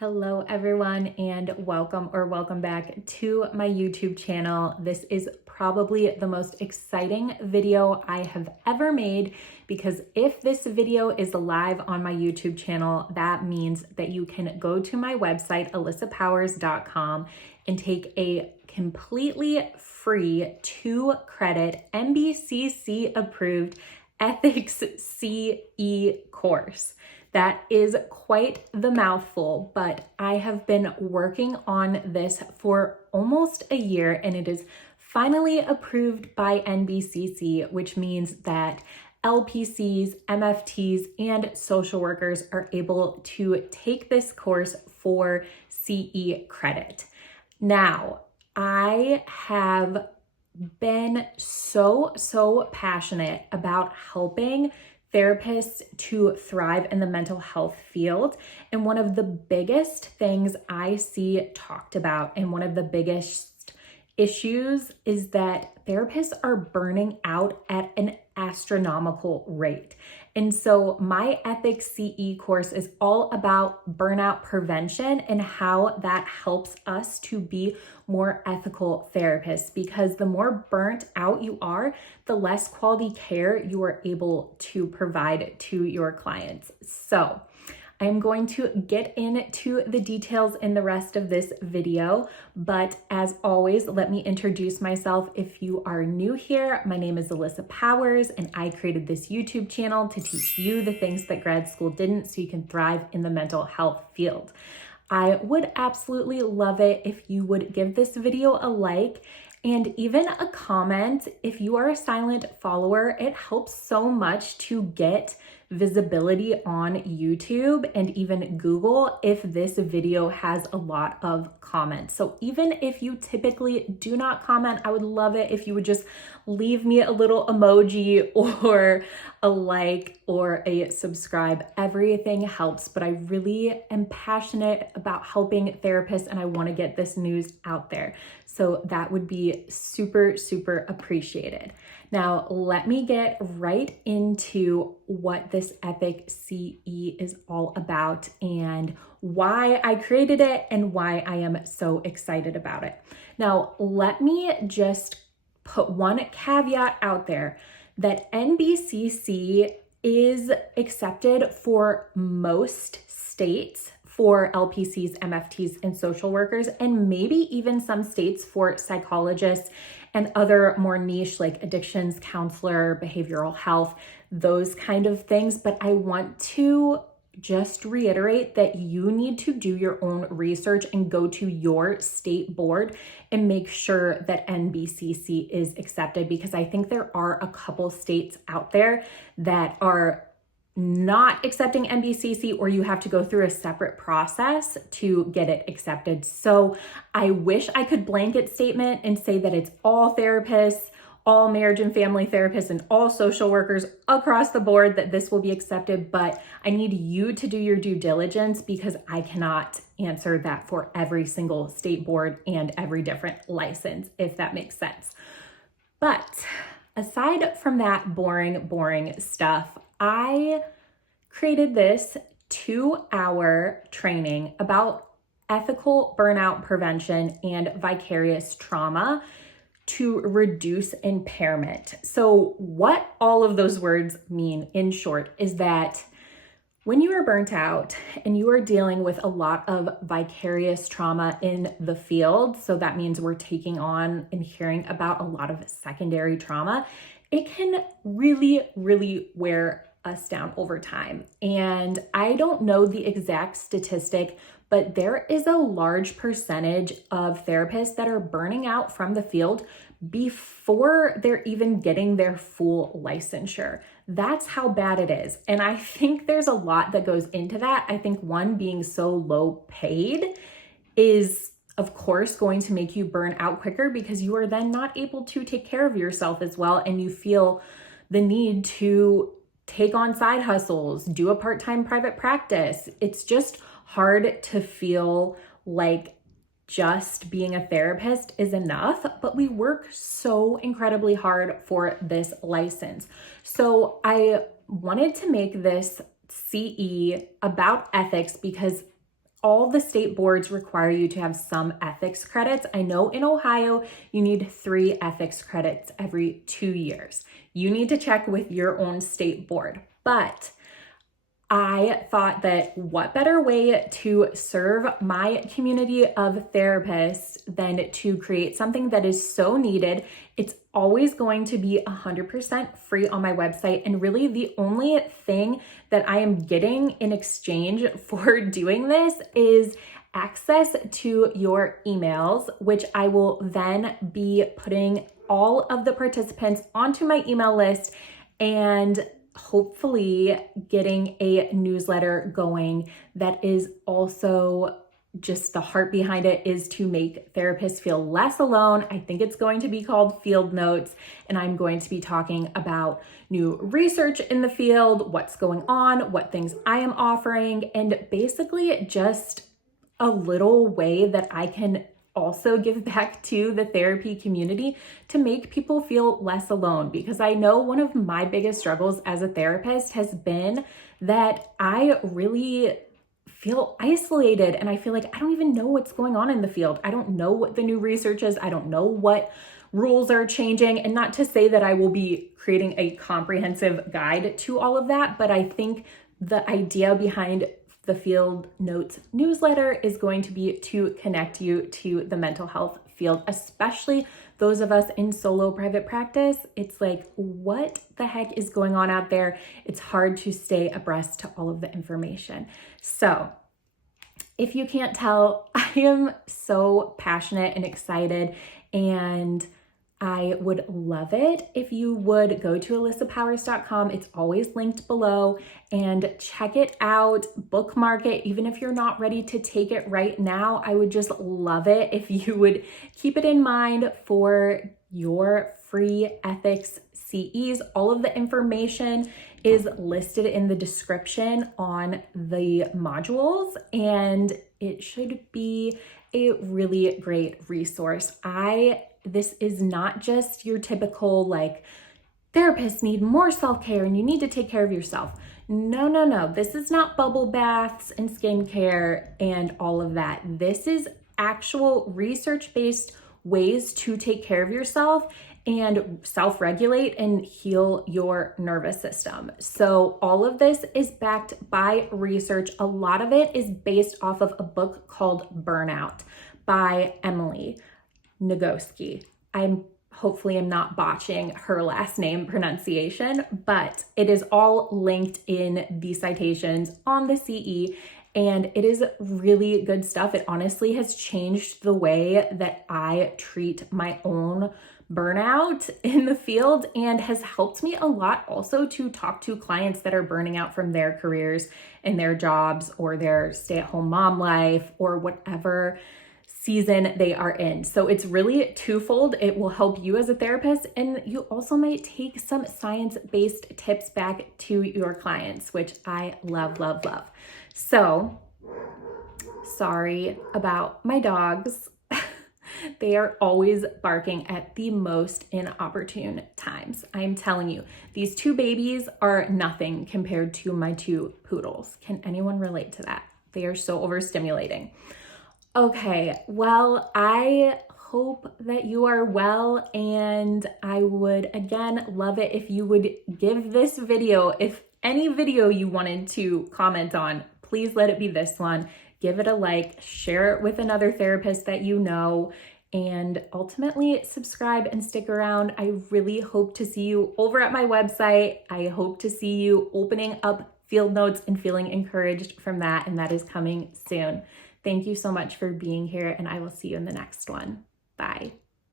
Hello everyone and welcome back to my YouTube channel. This is probably the most exciting video I have ever made because if this video is live on my YouTube channel, that means that you can go to my website, alyssapowers.com, and take a completely free 2-credit Nbcc approved ethics CE course. That is quite the mouthful, but I have been working on this for almost a year and it is finally approved by Nbcc, which means that LPCs, MFTs, and social workers are able to take this course for CE credit. Now, I have been so passionate about helping therapists to thrive in the mental health field. And one of the biggest things I see talked about and one of the biggest issues is that therapists are burning out at an astronomical rate. And so my ethics CE course is all about burnout prevention and how that helps us to be more ethical therapists, because the more burnt out you are, the less quality care you are able to provide to your clients. So I am going to get into the details in the rest of this video, but as always, let me introduce myself. If you are new here, my name is Allyssa Powers, and I created this YouTube channel to teach you the things that grad school didn't so you can thrive in the mental health field. I would absolutely love it if you would give this video a like and even a comment. If you are a silent follower, it helps so much to get visibility on YouTube and even Google if this video has a lot of comments. So even if you typically do not comment, I would love it if you would just leave me a little emoji or a like or a subscribe. Everything helps, but I really am passionate about helping therapists and I want to get this news out there. So that would be super appreciated. Now, let me get right into what this Ethic CE is all about and why I created it and why I am so excited about it. Now, let me just put one caveat out there that Nbcc is accepted for most states for LPCs, MFTs, and social workers, and maybe even some states for psychologists and other more niche like addictions, counselor, behavioral health, those kind of things. But I want to just reiterate that you need to do your own research and go to your state board and make sure that Nbcc is accepted, because I think there are a couple states out there that are not accepting Nbcc, or you have to go through a separate process to get it accepted. So I wish I could blanket statement and say that it's all therapists, all marriage and family therapists, and all social workers across the board that this will be accepted, but I need you to do your due diligence because I cannot answer that for every single state board and every different license, if that makes sense. But aside from that boring stuff, I created this 2-hour training about ethical burnout prevention and vicarious trauma to reduce impairment. So what all of those words mean in short is that when you are burnt out and you are dealing with a lot of vicarious trauma in the field, so that means we're taking on and hearing about a lot of secondary trauma, it can really wear us down over time. And I don't know the exact statistic, but there is a large percentage of therapists that are burning out from the field before they're even getting their full licensure. That's how bad it is. And I think there's a lot that goes into that. I think one, being so low paid is of course going to make you burn out quicker because you are then not able to take care of yourself as well. And you feel the need to take on side hustles, do a part-time private practice. It's just hard to feel like just being a therapist is enough, but we work so incredibly hard for this license. So I wanted to make this CE about ethics because all the state boards require you to have some ethics credits. I know in Ohio, you need 3 ethics credits every 2 years. You need to check with your own state board. But I thought that what better way to serve my community of therapists than to create something that is so needed. It's always going to be 100% free on my website. And really the only thing that I am getting in exchange for doing this is access to your emails, which I will then be putting all of the participants onto my email list and hopefully getting a newsletter going that is also just the heart behind it is to make therapists feel less alone. I think it's going to be called Field Notes, and I'm going to be talking about new research in the field, what's going on, what things I am offering, and basically just a little way that I can also give back to the therapy community to make people feel less alone. Because I know one of my biggest struggles as a therapist has been that I really feel isolated and I feel like I don't even know what's going on in the field. I don't know what the new research is. I don't know what rules are changing. And not to say that I will be creating a comprehensive guide to all of that, but I think the idea behind the Field Notes newsletter is going to be to connect you to the mental health field, especially those of us in solo private practice. It's like, what the heck is going on out there? It's hard to stay abreast to all of the information. So if you can't tell, I am so passionate and excited, and I would love it if you would go to alyssapowers.com. It's always linked below, and check it out, bookmark it. Even if you're not ready to take it right now, I would just love it if you would keep it in mind for your free ethics CEs. All of the information is listed in the description on the modules, and it should be a really great resource. This is not just your typical like therapists need more self-care and you need to take care of yourself. No. This is not bubble baths and skincare and all of that. This is actual research-based ways to take care of yourself and self-regulate and heal your nervous system. So all of this is backed by research. A lot of it is based off of a book called Burnout by Emily Nagoski. Hopefully I'm not botching her last name pronunciation, but it is all linked in the citations on the CE, and it is really good stuff. It honestly has changed the way that I treat my own burnout in the field and has helped me a lot also to talk to clients that are burning out from their careers and their jobs or their stay-at-home mom life or whatever season they are in. So it's really twofold. It will help you as a therapist, and you also might take some science-based tips back to your clients, which I love. So sorry about my dogs. They are always barking at the most inopportune times. I'm telling you, these 2 babies are nothing compared to my 2 poodles. Can anyone relate to that? They are so overstimulating. Okay, well, I hope that you are well, and I would again love it if you would give this video, if any video you wanted to comment on, please let it be this one. Give it a like, share it with another therapist that you know, and ultimately subscribe and stick around. I really hope to see you over at my website. I hope to see you opening up Field Notes and feeling encouraged from that, and that is coming soon. Thank you so much for being here, and I will see you in the next one. Bye.